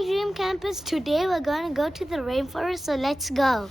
Hi Dream Campus, today we're going to go to the rainforest, so let's go.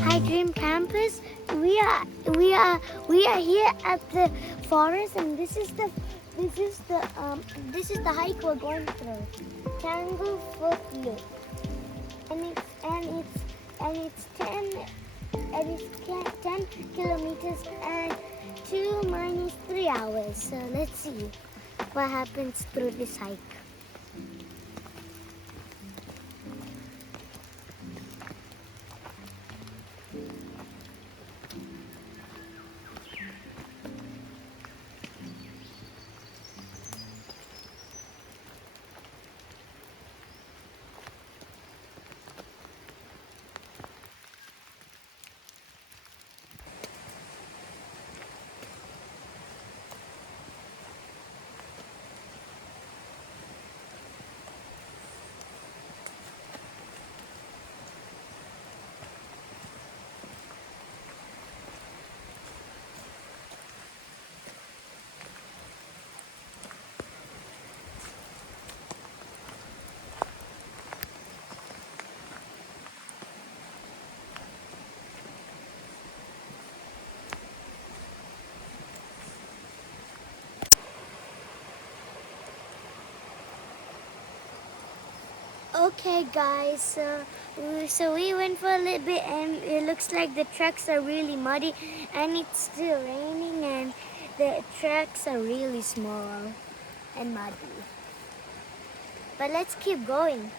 Hi Dream Campus, we are here at the forest, and this is the hike we're going through. Tanglefoot Loop, and it's 10 kilometers and 2 minus 3 hours. So let's see what happens through this hike. Okay guys, so we went for a little bit, and it looks like the tracks are really muddy, and it's still raining, and the tracks are really small and muddy. But let's keep going.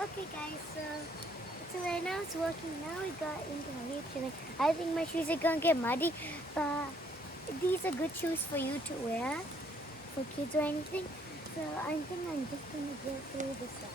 Okay guys, so right now it's working. Now we got into my wheelchair. I think my shoes are gonna get muddy, but these are good shoes for you to wear for kids or anything. So I think I'm just gonna go through the slide.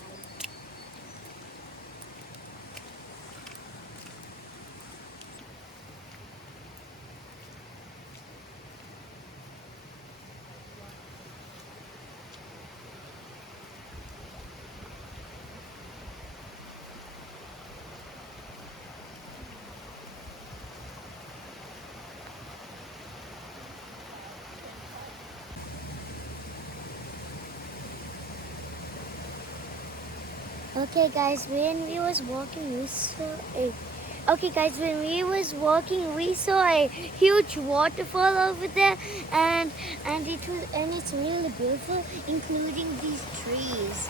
Okay, guys, when we was walking, we saw a. Okay, guys, when we was walking, we saw a huge waterfall over there, and it's really beautiful, including these trees.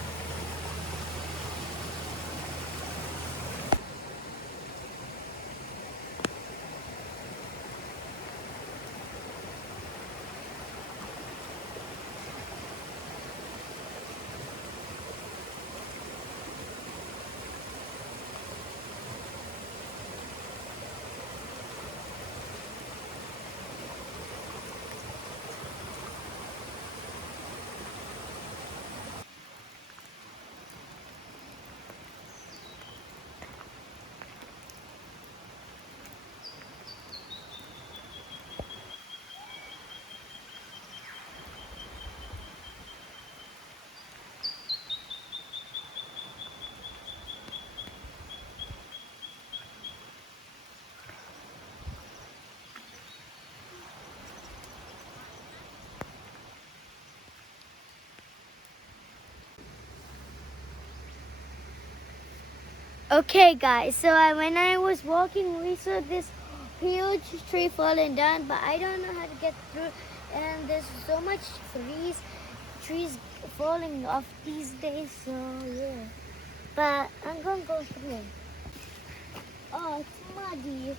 Okay, guys, so when I was walking, we saw this huge tree falling down, but I don't know how to get through. And there's so much trees falling off these days, so yeah. But I'm gonna go through. Oh, it's muddy.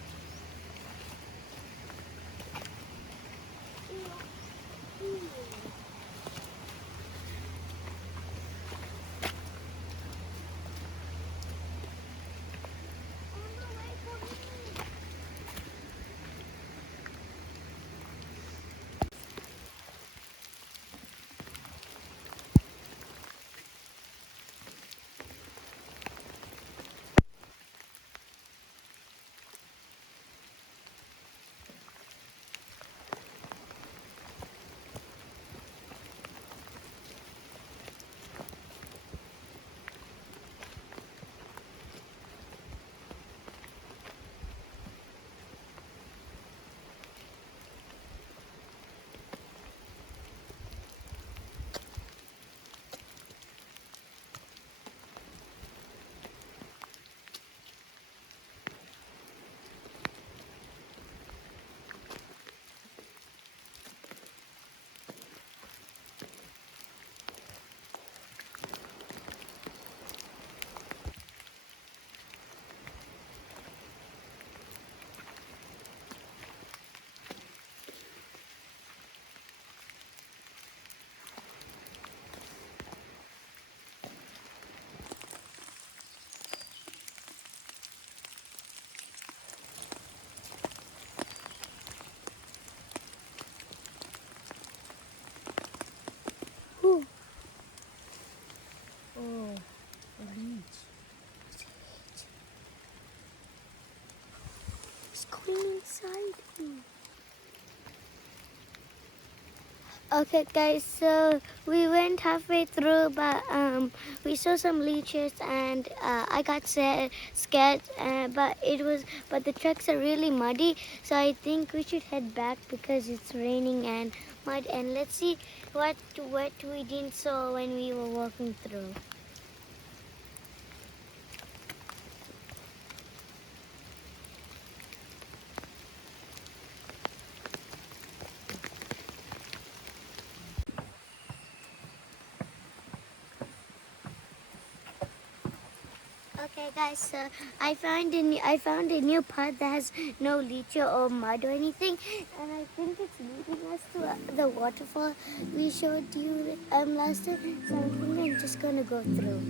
Whew. Oh, a leech. It's going inside me. Okay, guys, so we went halfway through, but we saw some leeches, and I got scared. But the tracks are really muddy, so I think we should head back because it's raining and mud. And let's see what we didn't saw when we were walking through. Okay, guys, so I found a new path that has no leech or mud or anything, and I think it's leading us to the waterfall we showed you last time. So I think I'm just gonna go through.